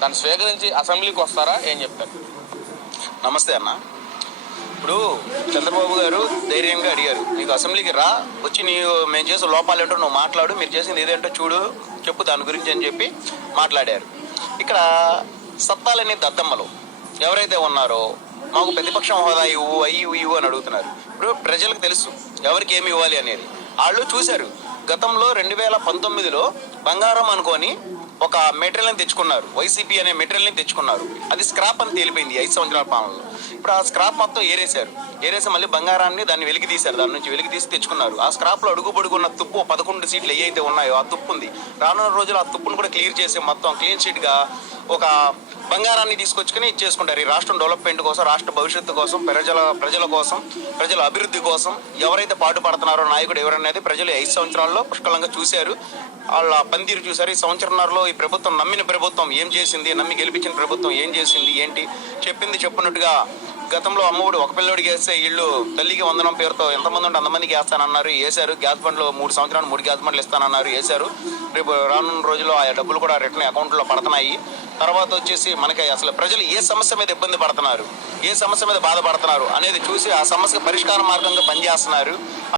దాన్ని స్వీకరించి అసెంబ్లీకి వస్తారా? ఏం చెప్తారు? నమస్తే అన్న. ఇప్పుడు చంద్రబాబు గారు ధైర్యంగా అడిగారు నీకు అసెంబ్లీకి రా వచ్చి నీవు మేము చేసే లోపాలు ఏంటో నువ్వు మాట్లాడు మీరు చేసింది ఏదేంటో చూడు చెప్పు దాని గురించి అని చెప్పి మాట్లాడారు. ఇక్కడ సత్తాలని దద్దమ్మలు ఎవరైతే ఉన్నారో మాకు ప్రతిపక్షం హోదా ఇవ్వు అయ్యి ఇవ్వు ఇవ్వు అని అడుగుతున్నారు. ఇప్పుడు ప్రజలకు తెలుసు ఎవరికి ఏమి ఇవ్వాలి అనేది. వాళ్ళు చూశారు గతంలో రెండు వేల పంతొమ్మిదిలో బంగారం అనుకొని ఒక మెటీరియల్ని తెచ్చుకున్నారు. వైసీపీ అనే మెటీరియల్ని తెచ్చుకున్నారు. అది స్క్రాప్ అని తేలిపోయింది ఐదు సంవత్సరాల పాలనలో. ఇప్పుడు ఆ స్క్రాప్ మొత్తం ఏరేశారు. ఏరేసి మళ్ళీ బంగారాన్ని దాన్ని వెలికి తీశారు. దాని నుంచి వెలికి తీసి తెచ్చుకున్నారు. ఆ స్క్రాప్లో అడుగు పొడుగున్న తుప్పు పదకొండు సీట్లు ఏవైతే ఉన్నాయో ఆ తుప్పు ఉంది. రానున్న రోజులు ఆ తుప్పును కూడా క్లియర్ చేసి మొత్తం క్లీన్ షీట్గా ఒక బంగారాన్ని తీసుకొచ్చుకుని ఇచ్చేసుకుంటారు. ఈ రాష్ట్రం డెవలప్మెంట్ కోసం రాష్ట్ర భవిష్యత్తు కోసం ప్రజల ప్రజల కోసం ప్రజల అభివృద్ధి కోసం ఎవరైతే పాటుపడుతున్నారో నాయకుడు ఎవరనేది ప్రజలు ఐదు సంవత్సరాల్లో పుష్కలంగా చూశారు. వాళ్ళ పందిరు చూశారు. ఈ సంవత్సరంన్నరలో ఈ ప్రభుత్వం నమ్మిన ప్రభుత్వం ఏం చేసింది నమ్మి గెలిపించిన ప్రభుత్వం ఏం చేసింది ఏంటి? చెప్పింది చెప్పినట్టుగా గతంలో అమ్మఒడి ఒక పిల్లోడికి వేస్తే వీళ్ళు తల్లికి వందనం పేరుతో ఎంతమంది ఉంటే అంతమందికి వేస్తానన్నారు. వేశారు. గ్యాస్ బండ్లు మూడు సంవత్సరాలు మూడు గ్యాస్ బండ్లు ఇస్తానన్నారు. వేశారు. రేపు రానున్న రోజుల్లో ఆ డబ్బులు కూడా రిటర్న్ అకౌంట్లో పడుతున్నాయి. తర్వాత వచ్చేసి మనకి అసలు ప్రజలు ఏ సమస్య మీద ఇబ్బంది పడుతున్నారు ఏ సమస్య మీద బాధపడుతున్నారు అనేది చూసి ఆ సమస్య పరిష్కార మార్గంగా పనిచేస్తున్నారు.